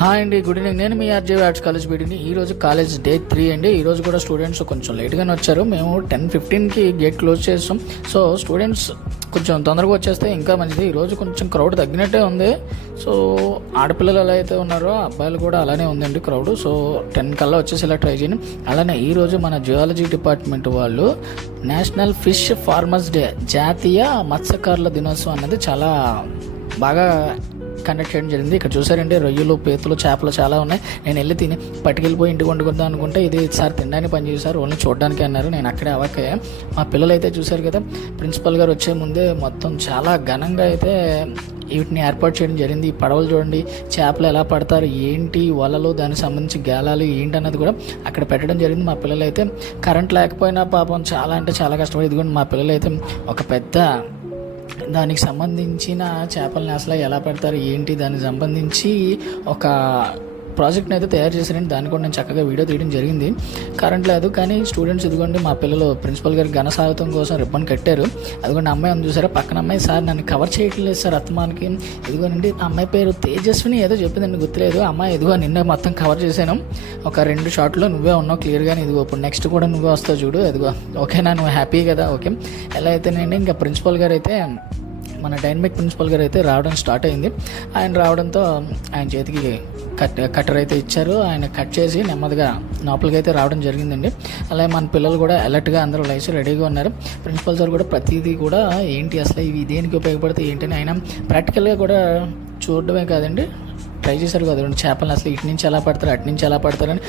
Hi అండి, good evening. నేను మీ RJ arts college బీడీని. ఈరోజు కాలేజ్ డే 3 అండి. ఈరోజు కూడా స్టూడెంట్స్ కొంచెం లేట్గానే వచ్చారు. మేము 10:15కి గేట్ క్లోజ్ చేస్తాం. సో స్టూడెంట్స్ కొంచెం తొందరగా వచ్చేస్తే ఇంకా మంచిది. ఈరోజు కొంచెం క్రౌడ్ తగ్గినట్టే ఉంది. సో ఆడపిల్లలు ఎలా అయితే ఉన్నారో అబ్బాయిలు కూడా అలానే ఉందండి క్రౌడ్. సో 10 కల్లా వచ్చేసి ఇలా ట్రై చేయండి. అలానే ఈరోజు మన జియాలజీ డిపార్ట్మెంట్ వాళ్ళు నేషనల్ ఫిష్ ఫార్మర్స్ డే, జాతీయ మత్స్యకారుల దినోత్సవం అన్నది చాలా బాగా కండక్ట్ చేయడం జరిగింది. ఇక్కడ చూసారంటే రొయ్యలు, పీతలు, చేపలు చాలా ఉన్నాయి. నేను వెళ్ళి తిని పట్టుకెళ్ళిపోయి ఇంటికి వండుకుందాం అనుకుంటే ఇది సార్ తినడానికి పనిచేశారు, ఓన్లీ చూడడానికి అన్నారు. నేను అక్కడే అవ్వకయ్యా. మా పిల్లలు అయితే చూశారు కదా, ప్రిన్సిపల్ గారు వచ్చే ముందే మొత్తం చాలా ఘనంగా అయితే వీటిని ఏర్పాటు చేయడం జరిగింది. ఈ పడవలు చూడండి, చేపలు ఎలా పడతారు, ఏంటి వలలు, దానికి సంబంధించి గాలాలు ఏంటి అన్నది కూడా అక్కడ పెట్టడం జరిగింది. మా పిల్లలు అయితే కరెంట్ లేకపోయినా పాపం చాలా అంటే చాలా కష్టపడి, ఇదిగోండి మా పిల్లలు అయితే ఒక పెద్ద దానికి సంబంధించిన చేపలని అసలు ఎలా పెడతారు ఏంటి దానికి సంబంధించి ఒక ప్రాజెక్ట్ని అయితే తయారు చేశారండి. దాన్ని కూడా నేను చక్కగా వీడియో తీయడం జరిగింది. కరెంట్ లేదు కానీ స్టూడెంట్స్ ఇదిగోండి మా పిల్లలు ప్రిన్సిపల్ గారి ఘన స్వాగతం కోసం రిబ్బన్ కట్టారు. అదిగోండి అమ్మాయి ఉంది చూసారా, పక్కన అమ్మాయి, సార్ నన్ను కవర్ చేయట్లేదు సార్ అత్తమానికి. ఇదిగోనండి అమ్మాయి పేరు తేజస్విని ఏదో చెప్పిందండి, గుర్తులేదు. అమ్మాయి ఇదిగో నిన్న మొత్తం కవర్ చేశాను. ఒక 2 షాట్లో నువ్వే ఉన్నావు క్లియర్గానే. ఇదిగో ఇప్పుడు నెక్స్ట్ కూడా నువ్వే వస్తావు చూడు. అదిగో ఓకేనా, నువ్వు హ్యాపీ కదా? ఓకే. ఎలా అయితేనండి ఇంకా ప్రిన్సిపల్ గారు అయితే, మన డైనమిక్ ప్రిన్సిపల్ గారు అయితే రావడం స్టార్ట్ అయింది. ఆయన రావడంతో ఆయన చేతికి కట్టర్ అయితే ఇచ్చారు. ఆయన కట్ చేసి నెమ్మదిగా లోపలికి అయితే రావడం జరిగిందండి. అలాగే మన పిల్లలు కూడా అలర్ట్గా అందరూ లైఫ్ రెడీగా ఉన్నారు. ప్రిన్సిపల్ సార్ కూడా ప్రతిదీ కూడా ఏంటి అసలు ఇవి దేనికి ఉపయోగపడితే ఏంటని ఆయన ప్రాక్టికల్గా కూడా చూడడమే కాదండి ట్రై చేశారు కదా. చేపలు అసలు ఇటు నుంచి ఎలా పడతారు, అటు నుంచి ఎలా పడతారని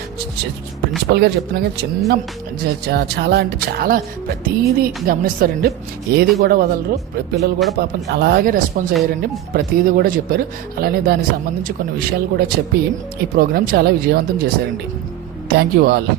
ప్రిన్సిపల్ గారు చెప్తున్నాగా చిన్న చాలా అంటే చాలా ప్రతీదీ గమనిస్తారండి, ఏది కూడా వదలరు. పిల్లలు కూడా పాపం అలాగే రెస్పాన్స్ అయ్యారండి, ప్రతీదీ కూడా చెప్పారు. అలానే దానికి సంబంధించి కొన్ని విషయాలు కూడా చెప్పి ఈ ప్రోగ్రాం చాలా విజయవంతం చేశారండి. Thank you all.